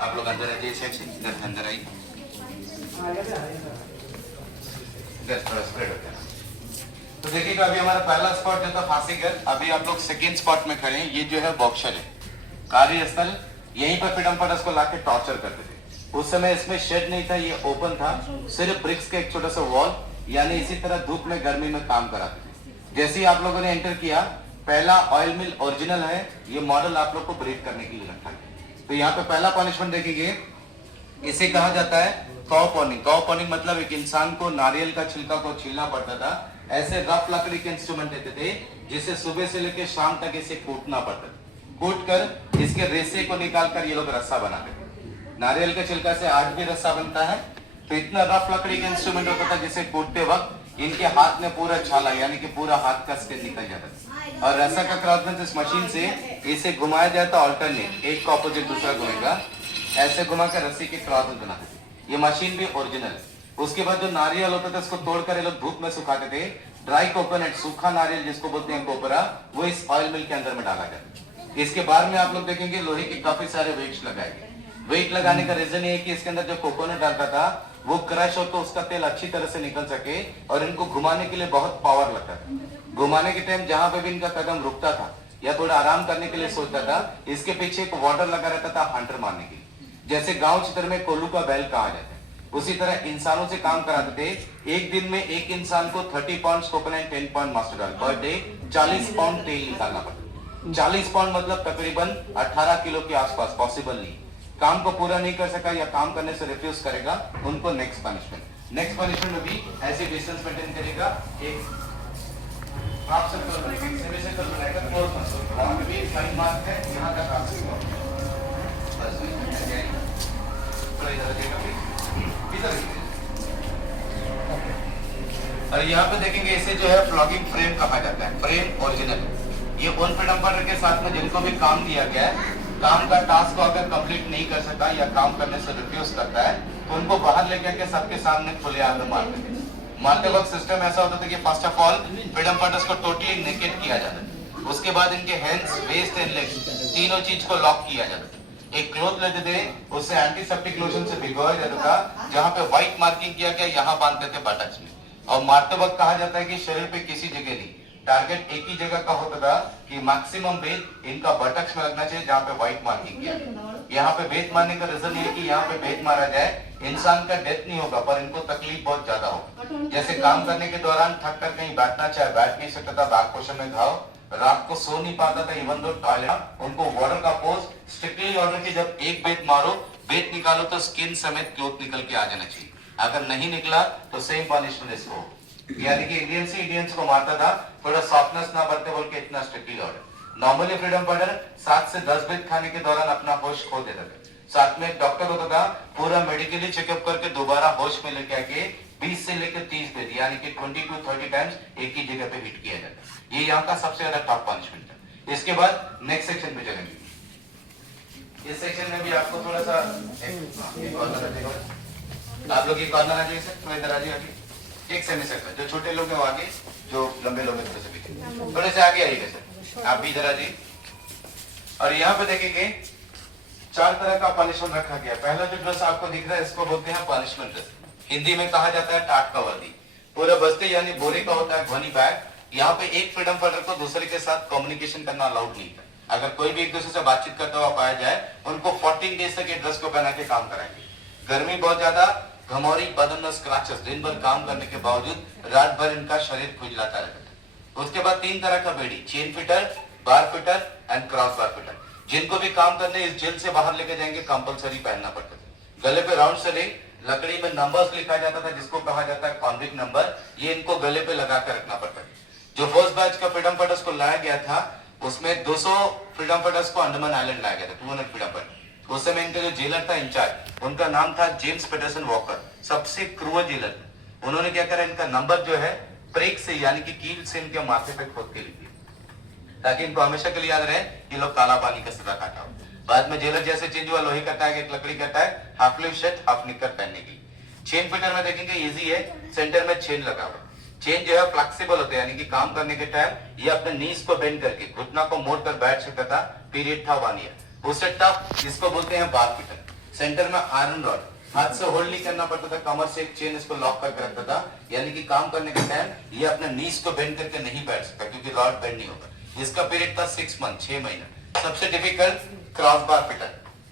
आप लोग अंदर आइए सेक्शन, इधर अंदर आइए, इधर थोड़ा स्प्रेड हो गया। तो देखिएगा अभी हमारा पहला स्पॉट जो था फांसीगर, अभी आप लोग सेकेंड स्पॉट में खड़े हैं। ये जो है बॉक्सर है, कार्यस्थल, यहीं पर फ्रीडम फाइटर्स को लाके टॉर्चर करते थे। उस समय इसमें शेड नहीं था, ये ओपन था, सिर्फ ब्रिक्स का एक छोटा सा वॉल, यानी इसी तरह धूप में गर्मी में काम कराते थे। जैसे ही आप लोगों ने एंटर किया, पहला ऑयल मिल ओरिजिनल है, ये मॉडल आप लोग को ब्रेक करने के लिए रखा है। तो यहाँ पे पहला पनिशमेंट देखेंगे, इसे कहा जाता है कॉ पॉनिंग। कॉ पॉनिंग मतलब एक इंसान को नारियल का छिलका को छीलना पड़ता था। ऐसे रफ लकड़ी के इंस्ट्रूमेंट देते थे, जिसे सुबह से लेकर शाम तक इसे कूटना पड़ता था। कूट कर इसके रेसे को निकालकर ये लोग रस्सा बनाते थे। नारियल के छिलका से आज भी रस्सा बनता है। तो इतना रफ लकड़ी का इंस्ट्रूमेंट होता था, जिसे कूटते वक्त इनके हाथ में पूरा छाला, यानी कि पूरा हाथ का स्किन निकल जाता था। और रस्सा का क्रॉसमेंट इस मशीन से इसे घुमाया जाता, ऑल्टरनेट, एक का ऑपोजिट दूसरा घूमेगा, ऐसे घुमा कर रस्सी के क्रॉस बनाते थे। ये मशीन भी ओरिजिनल है। उसके बाद जो नारियल होता था, उसको तोड़कर ये लोग धूप में सुखाते थे। ड्राई कोकोनट, सूखा नारियल जिसको बोलते हैं कोपरा, वो इस ऑयल मिल के अंदर में डाला जाता है। इसके बाद में आप लोग देखेंगे लोहे के काफी सारे वेट्स लगाए गए। वेट लगाने का रीजन ये है कि इसके अंदर जो कोकोनट डालता था वो क्रश हो तो उसका तेल अच्छी तरह से निकल सके, और इनको घुमाने के लिए बहुत पावर लगता था। घुमाने के टाइम जहां पे भी इनका कदम रुकता था या थोड़ा आराम करने के लिए सोचता था, इसके पीछे एक वाटर लगा रहता था हंटर मारने के लिए। जैसे गांव क्षेत्र में कोल्लू का बैल कहा जाता है, उसी तरह इंसानों से काम कराते थे। एक दिन में एक इंसान को 30 pound coconut, 10 pound mustard oil per day, 40 pound तेल निकालना पड़ता। 40 पाउंड मतलब तकरीबन 18 किलो के आसपास। पॉसिबल नहीं, काम को पूरा नहीं कर सका या काम करने से रिफ्यूज करेगा, उनको नेक्स्ट पनिशमेंट में भी ऐसे डिस्टेंस मेंटेन करेगा। एक हाफ सर्कल बनाएगा, एक सेमी सर्कल बनाएगा, क्लोज मसल, वहां पे भी फाइन मार्क है, यहां का काम करेगा। बस थोड़ा इधर देखिएगा, इधर। और यहाँ पे देखेंगे इसे जो है फ्लॉगिंग फ्रेम कहा जाता है। फ्रेम ओरिजिनल, ये उन फ्रीडम फाइटर के साथ में जिनको भी काम दिया गया है, काम का टास्क को अगर कंप्लीट नहीं कर सका या काम करने से रिफ्यूज करता है, तो उनको बाहर लेके आके सबके सामने खुले आम में मारते थे। मारते वक्त सिस्टम ऐसा होता था कि first of all freedom fighters को टोटली नेकेड किया जाता था। उसके बाद इनके हैंड्स, वेस्ट एंड लेग्स, तीनों चीज को लॉक किया जाता था। एक क्लोथ लेते थे, उससे एंटीसेप्टिक लोशन से भिगोया जाता था, जहां पे व्हाइट मार्किंग किया गया, यहाँ बांधते थे बटक्स में। और मारते वक्त कहा जाता है कि शरीर पे किसी जगह नहीं, टारगेट एक ही जगह का होता था कि मैक्सिमम बेत इनका बटक्स में लगना चाहिए, जहां पे व्हाइट मार्किंग किया। यहाँ पे बेत मारने का रीजन ये है कि यहाँ पे बेत मारा जाए, इंसान का डेथ नहीं होगा पर इनको तकलीफ बहुत ज्यादा होगा। जैसे काम करने के दौरान थक कर कहीं बैठना चाहे बैठ नहीं सकता था, बैक पोर्शन में घाव, रात को सो नहीं पाता था, इवन दो टॉयलेट, उनको वार्डर का पोस्ट स्ट्रिक्टली ऑर्डर कि जब एक बेत मारो, बेत निकालो तो स्किन समेत क्लोथ निकल के आ जाना चाहिए। अगर नहीं निकला तो सेम पनिशमेंट इसको, यानी कि इंडियंस को मारता था, थोड़ा सॉफ्टनेस ना बरते बोल के इतना strictly order. Normally freedom fighter 7 से 10 बेत खाने के दौरान अपना होश खो देता था। साथ में एक डॉक्टर होता था, पूरा मेडिकली चेकअप करके दोबारा होश में लेके आके 20 से लेकर 30 बेत, यानी कि 20 to 30 टाइम्स एक ही जगह पे हिट किया जाता। ये यहाँ का सबसे ज्यादा टॉप पनिशमेंट था। इसके बाद नेक्स्ट सेक्शन पे चलेंगे। इस सेक्शन में भी आपको थोड़ा सा आप लोग ये कॉर्नर आ जाइए सर, थोड़ा इधर आ जाइए, एक सेमी सर्कल, जो छोटे लोग हैं वो आगे, जो लंबे लोग हैं थोड़े से आगे आइएगा सर, आप भी इधर आ जाइए। और यहाँ पे देखेंगे 4 तरह का पनिशमेंट रखा गया। पहला जो ड्रेस आपको दिख रहा है, इसको बोलते हैं पनिशमेंट ड्रेस, हिंदी में कहा जाता है टाट का वर्दी। पूरा बस्ते यानी बोरे का होता है घोनी बैग। यहाँ पे एक फ्रीडम फाइटर को दूसरे के साथ कम्युनिकेशन करना अलाउड नहीं है। अगर कोई भी एक दूसरे से बातचीत करता हुआ पाया जाए, उनको 14 डेज तक ये ड्रेस को पहना के काम कराएंगे। गर्मी बहुत ज्यादा, घमौरी, बदन में स्क्रैचेस, दिन भर काम करने के बावजूद रात भर इनका शरीर खुजलाता रहता है। उसके बाद 3 तरह का बेड़ी, chain fitter, bar fitter and cross bar fitter, जिनको भी काम करने इस जेल से बाहर लेके जाएंगे कंपलसरी पहनना पड़ता था। गले पे राउंड सेलिंग, लकड़ी में नंबर्स लिखा जाता था, जिसको कहा जाता है कॉन्विक्ट नंबर, ये इनको गले पे लगा कर रखना पड़ता है। जो फर्स्ट बैच का फ्रीडम फाइटर्स को लाया गया था, उसमें 200 फ्रीडम फाइटर्स को अंडमान आइलैंड लाया गया था, 200 फ्रीडम फाइटर। उस समय इनका जो जेलर था इंचार्ज, उनका नाम था जेम्स पेटरसन वॉकर, सबसे क्रूअल जेलर। उन्होंने क्या करा, इनका नंबर जो है प्रेक से यानी कि कील से इनके माथे पे खोद के लिख दिया, ताकि इनको हमेशा के लिए याद रहे कि लोग काला पानी का सजा काटा हो। बाद में जेलर जैसे चेंज हुआ, लोहे का टैग, एक लकड़ी का tag, half sleeve shirt, half निक्कर पहनने की। चेन फिटर में देखेंगे इजी है, सेंटर में चेन लगा हुआ। चेन जो है फ्लेक्सिबल होता है, यानी कि काम करने के टाइम ये अपने नीज को बेंड करके घुटना को मोड़ कर बैठ सकता था। पीरियड था 1 ईयर। उससे टफ इसको बोलते हैं बार फिटर। सेंटर में आयरन रॉड, हाथ से होल्ड नहीं करना पड़ता था, कमर से एक चेन इसको लॉक करके रखता था, यानी कि काम करने के टाइम ये अपने नीज को बेंड करके नहीं बैठ सकता क्योंकि रॉड बेंड नहीं होगा। इसका पीरियड था 6 मंथ, 6 महीना। सबसे डिफिकल्ट क्रॉस बार फिटर,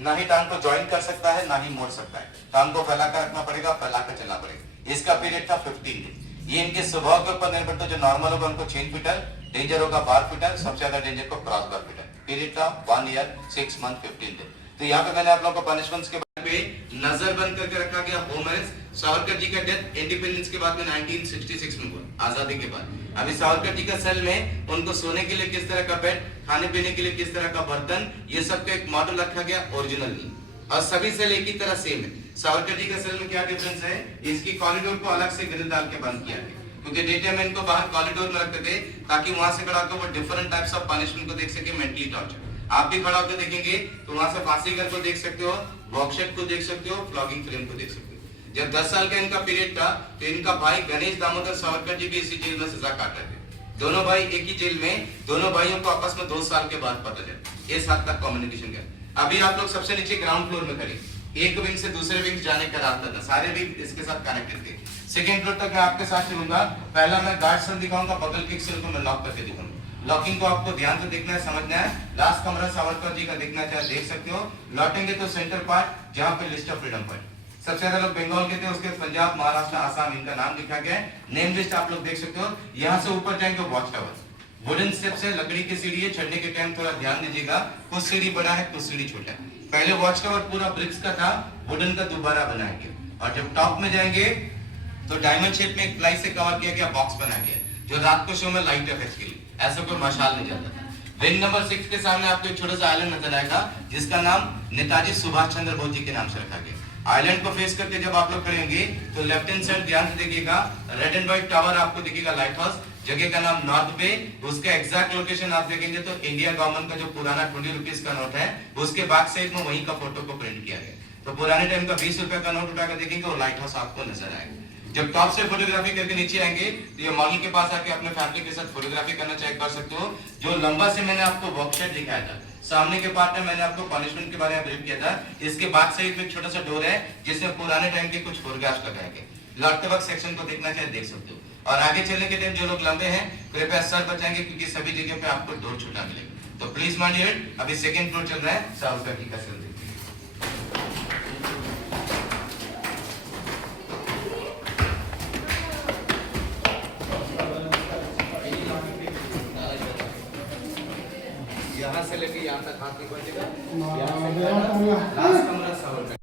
ना ही टांग को ज्वाइन कर सकता है ना ही मोड़ सकता है, टांग को फैलाकर रखना पड़ेगा, फैलाकर चलना पड़ेगा। इसका पीरियड था 15 दिन। ये इनके स्वभाव के ऊपर निर्भर था, जो नॉर्मल होगा उनको चेन फिटर, डेंजर होगा बार फिटर, सबसे ज्यादा डेंजर को क्रॉस बार फिटर। पीरियड था 1 ईयर 6 मंथ 15 दिन। तो यहाँ पे मैंने आप लोगों को पनिशमेंट्स के बारे में नजर बंद करके रखा गया। होम अरेस्ट, सावरकर जी का डेथ इंडिपेंडेंस के बाद में 1966 में हुआ, आजादी के बाद। अभी सावरकर जी का सेल में उनको सोने के लिए किस तरह का बेड, खाने पीने के लिए किस तरह का बर्तन, ये सब का एक मॉडल रखा गया, ओरिजिनल नहीं। और सभी सेल एक ही तरह सेम है। सावरकर जी का सेल में क्या डिफरेंस है, इसकी कॉरिडोर को अलग से ग्रिल डाल के बंद किया गया, क्योंकि डे टाइम में इनको बाहर कॉरिडोर में रखते थे ताकि वहां से खड़ा होकर वो डिफरेंट टाइप्स ऑफ पनिशमेंट को देख सके, मेंटली टॉर्चर। आप भी खड़ा होकर देखेंगे तो वहां से फांसी घर को देख सकते हो, बॉक्सेट को देख सकते हो, फ्लॉगिंग फ्रेम को देख सकते हो। जब 10 साल का इनका पीरियड था तो इनका भाई गणेश दामोदर सावरकर जी भी इसी जेल में सजा काट रहे थे। दोनों भाई एक ही जेल में, दोनों भाइयों को आपस में 2 साल के बाद पता चला। इस हद तक कम्युनिकेशन का। अभी आप लोग सबसे नीचे ग्राउंड फ्लोर में खड़े, एक विंग से दूसरे विंग जाने का रास्ता था, सारे विंग इसके साथ कनेक्टेड थे। सेकंड फ्लोर तक मैं आपके साथ चलूंगा। पहला मैं गार्ड सेल दिखाऊंगा, बगल के सेल को मैं लॉक करके दिखाऊंगा। लॉकिंग को आपको ध्यान से देखना है, समझना है। लास्ट कमरा सावरकर जी का देखना चाहे देख सकते हो। लौटेंगे तो सेंटर पार्ट जहां पे लिस्ट ऑफ फ्रीडम पॉइंट, सबसे ज्यादा लोग बंगाल के थे, उसके पंजाब, महाराष्ट्र, आसाम, इनका नाम लिखा गया है। नेम लिस्ट आप लोग देख सकते हो। यहाँ से ऊपर जाएंगे वॉच टावर, वुडन स्टेप से, लकड़ी की सीढ़ी है, चढ़ने के टाइम थोड़ा ध्यान दीजिएगा, कुछ सीढ़ी बड़ा है कुछ सीढ़ी छोटा है। पहले वॉच टावर पूरा ब्रिक्स का था, वुडन का दोबारा बनाया गया। और जब टॉप में जाएंगे तो डायमंड शेप में एक प्लाई से कवर किया गया बॉक्स बनाया गया, जो रात को शो में लाइट इफेक्ट के लिए, ऐसा कोई मशाल नहीं चलता था। विंग नंबर 6 के सामने आपको एक छोटा सा आइलैंड नजर आएगा, जिसका नाम नेताजी सुभाष चंद्र बोस जी के नाम से रखा गया। आइलैंड को फेस करके जब आप लोग खड़े होंगे तो लेफ्ट हैंड साइड ध्यान से देखिएगा, रेड एंड व्हाइट टावर आपको दिखेगा, लाइट हाउस, जगह का नाम नॉर्थ बे। उसका एग्जैक्ट लोकेशन आप देखेंगे तो इंडिया गवर्नमेंट का जो पुराना 20 रुपीज का नोट है, उसके बैक साइड में वहीं का फोटो को प्रिंट किया गया। तो पुराने टाइम का 20 रुपए का नोट उठाकर देखेंगे और लाइट हाउस आपको नजर आएगा। जब टॉप से फोटोग्राफी करके नीचे आएंगे तो ये मॉडल के पास आके अपने फैमिली के साथ फोटोग्राफी करना चेक कर सकते हो। जो लंबा से मैंने आपको वर्कशॉट दिखाया था, सामने के पार्ट में मैंने आपको पनिशमेंट के बारे में ब्रीफ किया था। इसके बैक साइड में एक छोटा सा डोर है जिसमें पुराने टाइम के कुछ फोटोग्राफ्स लगाए गए। लौटते वक्त सेक्शन को देखना चाहे देख सकते हो। और आगे चलने के टाइम जो लोग लंबे हैं कृपया सर बचाएंगे, क्योंकि सभी जगह पे आपको डोर छूटा मिलेगा। तो प्लीज माइंड इट। अभी सेकंड फ्लोर चल रहा है, सावरकर जी का सेल। यहाँ से लेके यहाँ तक हाथ नहीं पहुंचेगा, लास्ट कमरा सावरकर।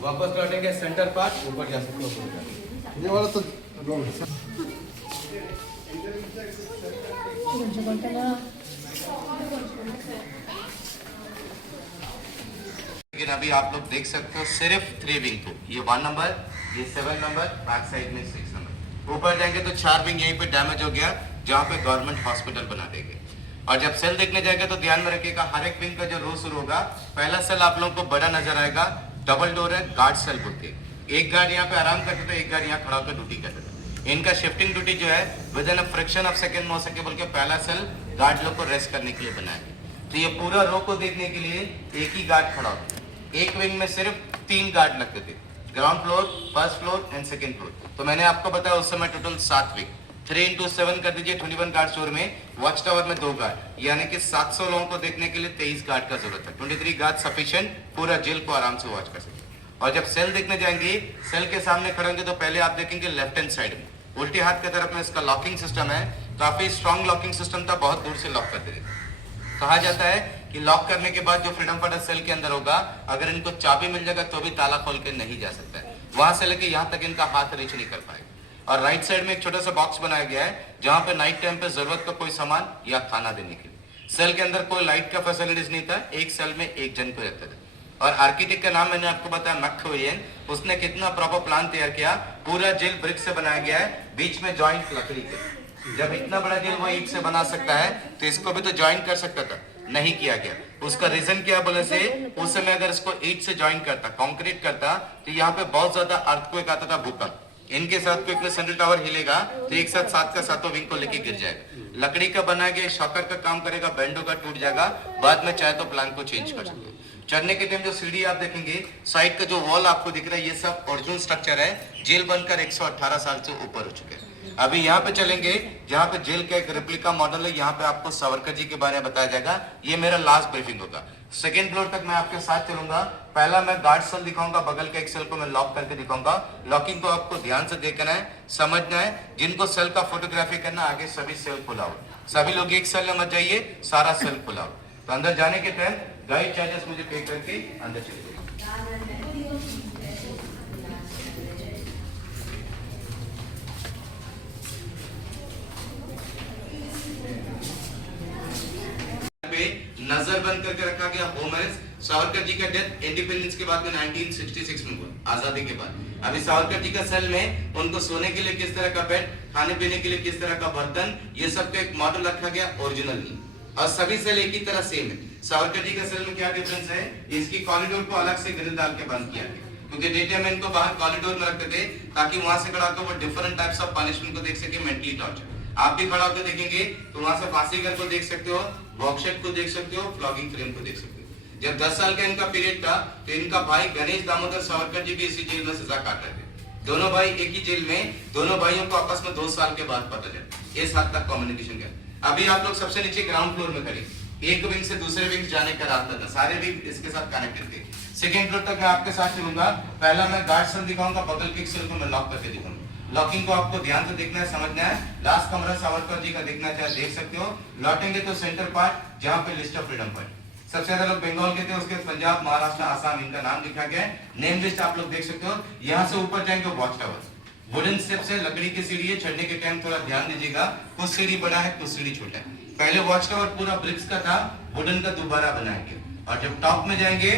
वापस लौटेंगे सेंटर पार्ट, ऊपर जा सकते हो। ये वाला तो लेकिन अभी आप लोग देख सकते हो सिर्फ 3 विंग को, ये 1 नंबर, ये 7 नंबर, बैक साइड में 6 नंबर। ऊपर जाएंगे तो 4 विंग यहीं पे डैमेज हो गया, जहाँ पे गवर्नमेंट हॉस्पिटल बना देंगे। और जब सेल देखने जाएगा तो ध्यान में रखिएगा, हर एक विंग का जो रो शुरू होगा, पहला सेल आप लोगों को बड़ा नजर आएगा, डबल डोर है, गार्ड सेल बोलते हैं। एक गार्ड यहाँ पे आराम करते थे, एक गार्ड यहाँ खड़ा होकर ड्यूटी करते थे। इनका शिफ्टिंग ड्यूटी जो है with in a fraction of second हो सके बोल के पहला सेल गार्ड लोग को रेस्ट करने के लिए बनाया है। तो ये पूरा रो को देखने के लिए एक ही गार्ड खड़ा होता है। एक विंग में सिर्फ 3 गार्ड लगते थे, ground floor, first floor and second floor. तो मैंने आपको बताया उस समय टोटल 7 विंग, 3 into 7 कर दीजिए, 21 गार्ड स्टोर में। वॉच टावर में 2 गार्ड, यानी कि 700 लोगों को देखने के लिए 23 गार्ड का जरूरत है। 23 गार्ड सफिशिएंट, पूरा जेल को आराम से वॉच कर सकते। और जब सेल देखने जाएंगे, सेल के सामने खड़े होंगे तो पहले आप देखेंगे लेफ्ट हैंड साइड में उल्टे हाथ की तरफ में इसका लॉकिंग सिस्टम है। काफी स्ट्रॉन्ग लॉकिंग सिस्टम था, बहुत दूर से लॉक करते थे। कहा जाता है कि लॉक करने के बाद जो फ्रीडम फाइटर सेल के अंदर होगा, अगर इनको चाबी मिल जाएगा तो भी ताला खोल के नहीं जा सकता है। वहां से लेके यहाँ तक इनका हाथ रीच नहीं कर पाएगा। और राइट साइड में एक छोटा सा बॉक्स बनाया गया है, जहां पे नाइट टाइम पे जरूरत का कोई सामान या खाना देने के लिए। सेल के अंदर कोई लाइट का फैसिलिटीज नहीं था, एक सेल में एक जन को रखते थे। और आर्किटेक्ट का नाम मैंने आपको बताया मैकथोरियन। उसने कितना प्रॉपर प्लान तैयार किया, पूरा जेल ब्रिक से बनाया गया है, बीच में जॉइंट लकड़ी के। जब इतना बड़ा जेल वो ईंट से बना सकता है तो इसको भी तो ज्वाइन कर सकता था, नहीं किया गया। उसका रीजन क्या बोले से, उस समय अगर इसको ईंट से ज्वाइन करता, कंक्रीट करता, तो यहाँ पे बहुत ज्यादा अर्थक्वेक आता था, भूकंप। इनके साथ क्योंकि सेंट्रल टावर हिलेगा तो एक साथ सात का सातों विंग को लेके गिर जाएगा। लकड़ी का बना के शॉकर का काम करेगा, बैंडो का टूट जाएगा, बाद में चाहे तो प्लान को चेंज कर सकते हो। चढ़ने के टाइम जो सीढ़ी आप देखेंगे, साइड का जो वॉल आपको दिख रहा है, ये सब ओरिजिनल स्ट्रक्चर है। जेल बनकर 118 साल से ऊपर हो चुके हैं। अभी यहाँ पे चलेंगे जहाँ पे जेल का एक रेप्लिका मॉडल है, यहाँ पे आपको सावरकर जी के बारे में बताया जाएगा। ये मेरा लास्ट ब्रीफिंग होगा। सेकेंड फ्लोर तक मैं आपके साथ चलूंगा। पहला मैं गार्ड सेल दिखाऊंगा, बगल के एक सेल को मैं लॉक करके दिखाऊंगा। लॉकिंग को आपको ध्यान से देखना है, समझना है। जिनको सेल का फोटोग्राफी करना, आगे सभी सेल खुला हो। सभी लोग एक सेल में मत जाइए, सारा सेल खुला हो। तो अंदर जाने के टाइम गाइड चार्जेस मुझे पे करके अंदर चलिए। नजर बंद करके रखा गया होम अरेस्ट। सावरकर जी का डेथ इंडिपेंडेंस के बाद में 1966 में हुआ, आजादी के बाद। अभी सावरकर जी का सेल में उनको सोने के लिए किस तरह का बेड, खाने पीने के लिए किस तरह का बर्तन, ये सब का एक मॉडल रखा गया, ओरिजिनल नहीं। और सभी सेल एक ही तरह सेम है। सावरकर जी का सेल में क्या डिफरेंस है, इसकी कॉरिडोर को अलग से ग्रिल डाल के बंद किया गया, क्योंकि डे टाइम में इनको बाहर कॉरिडोर में रखते थे ताकि वहां से खड़ा होकर वो डिफरेंट टाइप्स ऑफ पनिशमेंट को देख सके, मेंटली टॉर्चर। आप भी खड़ा होकर देखेंगे तो वहां से फांसी घर को देख सकते हो, बॉक्सेट को देख सकते हो, फ्लॉगिंग फ्रेम को देख सकते हो। जब 10 साल का इनका पीरियड था तो इनका भाई गणेश दामोदर सावरकर जी भी इसी जेल में सजा काट रहे थे। दोनों भाई एक ही जेल में, दोनों भाइयों को आपस में 2 साल के बाद पता चला। इस हद तक कम्युनिकेशन का। अभी आप लोग सबसे नीचे ग्राउंड फ्लोर में खड़े, एक विंग से दूसरे विंग जाने का रास्ता था, सारे विंग इसके साथ कनेक्टेड थे। सेकेंड फ्लोर तक मैं आपके साथ चलूंगा। पहला मैं गार्ड सेल दिखाऊंगा, बगल के सेल को मैं लॉक करके दिखाऊंगा। लॉकिंग को आपको ध्यान से देखना है, समझना है। लास्ट कमरा सावरकर जी का देखना चाहे देख सकते हो। लौटेंगे तो सेंटर पार्ट जहां पे लिस्ट ऑफ फ्रीडम पॉइंट, सबसे ज्यादा लोग बंगाल के थे, उसके पंजाब, महाराष्ट्र, आसाम, इनका नाम लिखा गया है। नेम लिस्ट आप लोग देख सकते हो। यहाँ से ऊपर जाएंगे वॉच टावर, वुडन स्टेप से, लकड़ी की सीढ़ी है। चढ़ने के टाइम थोड़ा ध्यान दीजिएगा, कुछ सीढ़ी बड़ा है, कुछ सीढ़ी छोटा है। पहले वॉच टावर पूरा ब्रिक्स का था, वुडन का दोबारा बनाया गया। और जब टॉप में जाएंगे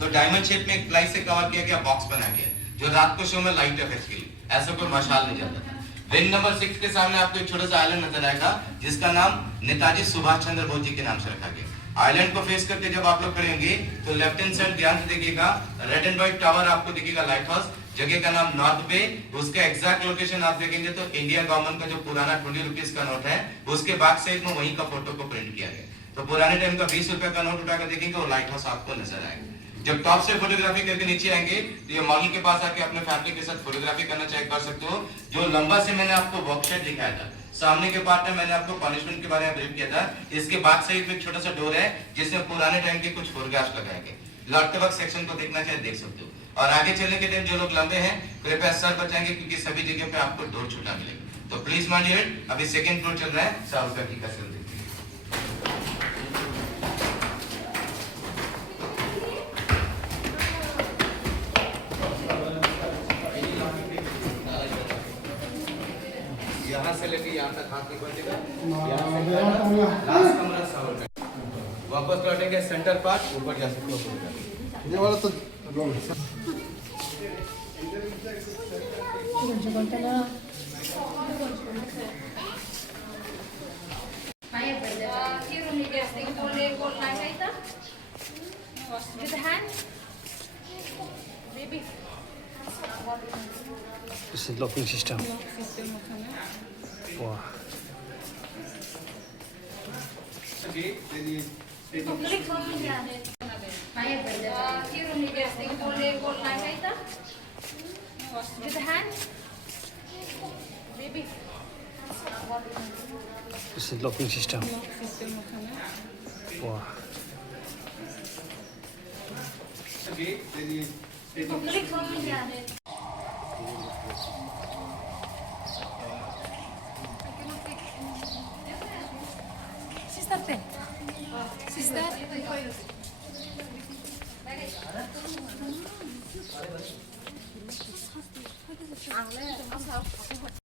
तो डायमंड शेप में एक प्लाई से कवर किया गया बॉक्स बनाया गया, जो रात को शो में लाइट इफेक्ट के लिए, ऐसा कोई मशाल नहीं जाता था। विंग नंबर 6 के सामने आपको एक छोटा सा आइलैंड नजर आएगा, जिसका नाम नेताजी सुभाष चंद्र बोस जी के नाम से रखा गया। आइलैंड को फेस करके जब आप लोग खड़े होंगे तो लेफ्ट हैंड साइड ध्यान से देखिएगा, रेड एंड व्हाइट टावर आपको दिखेगा, लाइट हाउस। जगह का नाम नॉर्थ बे। उसका एग्जैक्ट लोकेशन आप देखेंगे तो इंडिया गवर्नमेंट का जो पुराना 20 रुपीज का नोट है, उसके बैक साइड में वहीं का फोटो को प्रिंट किया गया। तो पुराने टाइम का 20 रुपए का नोट उठाकर देखेंगे, वो लाइट हाउस आपको नजर आएगा। जब टॉप से फोटोग्राफी करके नीचे आएंगे तो ये मॉडल के पास आके अपने फैमिली के साथ फोटोग्राफी करना चाहे कर सकते हो। जो लंबा से मैंने आपको वर्कशॉप दिखाया था, सामने के पार्ट में मैंने आपको पनिशमेंट के बारे में ब्रीफ किया था। इसके बैक साइड में एक छोटा सा डोर है जिसमें पुराने टाइम के कुछ फोटोग्राफ्स लगाए गए। लौटते वक्त सेक्शन को देखना चाहे देख सकते हो। और आगे चलने के टाइम जो लोग लंबे हैं कृपया सर बचाएंगे, क्योंकि सभी जगह पे आपको डोर छोटा मिलेगा। तो प्लीज माइंड इट। अभी सेकंड फ्लोर चल रहा है, सावरकर जी का सेल। यहाँ से लेके यहाँ तक हाथ नहीं बढ़ेगा। लास्ट कमरा सावरकर। वापस लौटेंगे सेंटर पार्ट, ऊपर जा सकते हो। ये वाला तो This is locking system. Wow. This is locking system. Wow. Sister. Sister.